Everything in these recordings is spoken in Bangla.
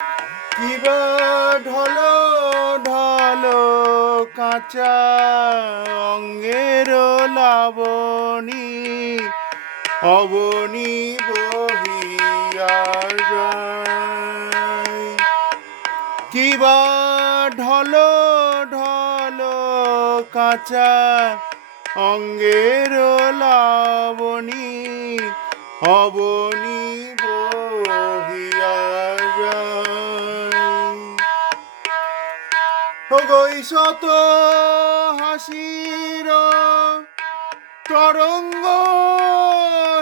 কিবা ঢলো ঢলো কাঁচা অঙ্গের লাবণী, অবনী বহিয়া কিবা ঢলো ঢলো কাঁচা অঙ্গের লাবণী, অবনী গই শত হাসির তরঙ্গ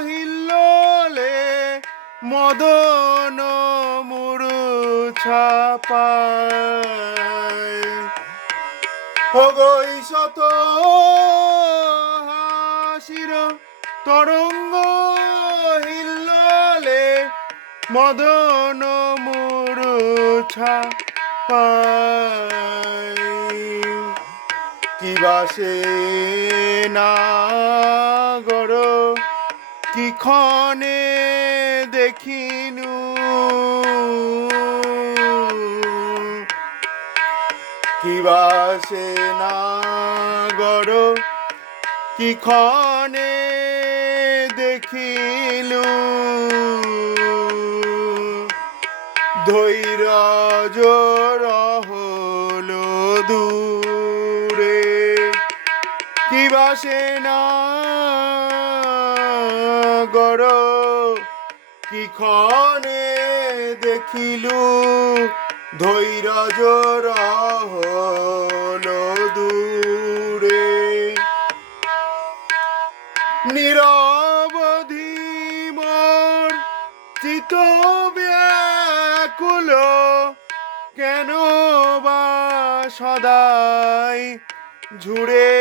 হিল্লোলে মদন মুরু ছাপায় গই শত হাসির তরঙ্গ হিল্লোলে মদন মুরুছা পায় কি বাসে না গর কি ক্ষণে দেখিনু। কি বাসে না গর কি ক্ষণে দেখিলু ধৈর্য হলো দূরে বাসে না গর কি ক্ষণে দেখিলু ধৈর্য হলো দূরে। নিরবধি মোর চিত ব্যাকুল কেন বা সদাই ঝুড়ে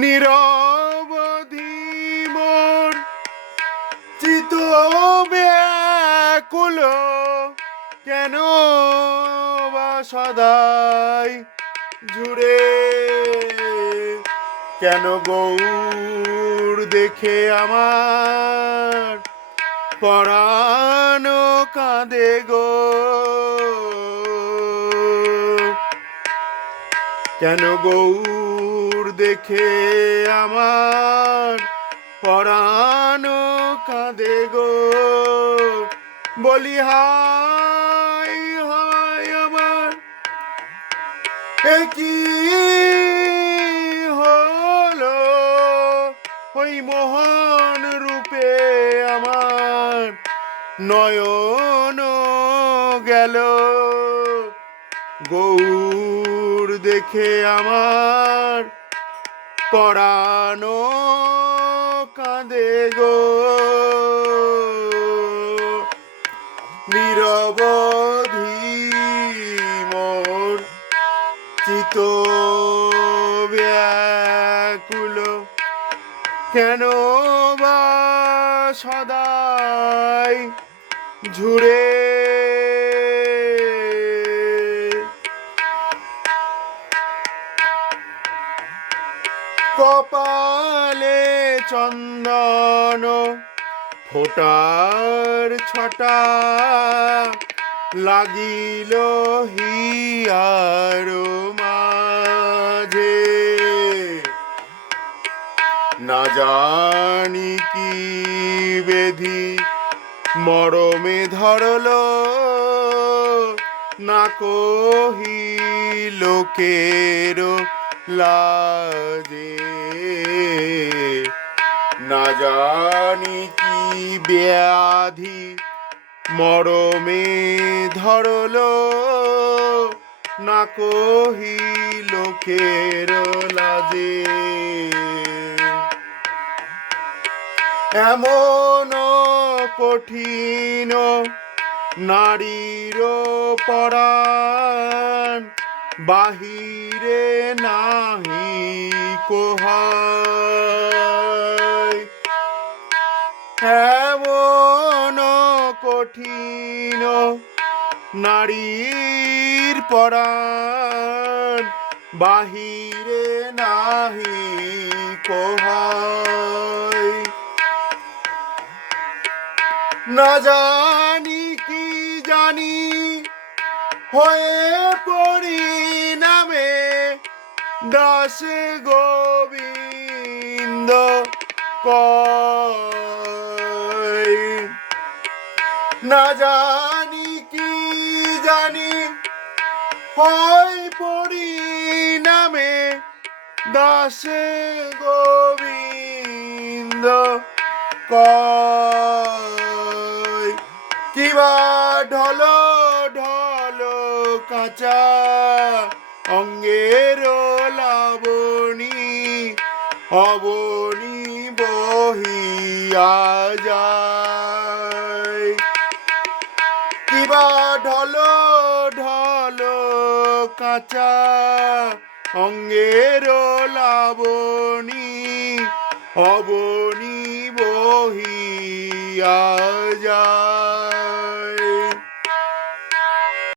নিরবধি মোর চিত ব্যাকুল কেন বা সদাই জুড়ে? কেন গৌর দেখে আমার? পরাণ কাঁদে গো। কেন গৌর দেখে আমার পরাণ কাঁদে গো। বলি, হাই হাই আমার একই হলো? ওই মোহন রূপে আমার নয়ন গেল। গৌর দেখে আমার পরানো কাঁদে গো। নিরবধি মোর চিত ব্যাকুল। কেন বা সদাই ঝুড়ে কপালে চন্দন ফোটার ছটা লাগিল হিয়ার মাঝে। না জানি কি বেধি মরমে ধরলো, না কহি লোকের লাজে। না জানি কি ব্যাধি, মরমে ধরলো, না কহি লোকের লাজে। এমন কঠিন নারীর পরাণ বাহিরে নাহি কোহায় এমন কঠিন নারীর পরাণ বাহিরে নাহি কোহায় না জানি কি জানি হয়ে দাস গোবিন্দ না জানি কি জানি, হয় পড়ি নামে দাস গোবিন্দ কিবা ঢল ঢল কাঁচা অঙ্গের বহিয়া যায়। কিবা ঢল ঢল কাঁচা অঙ্গের লাবণী অবনী বহিয়া যায়।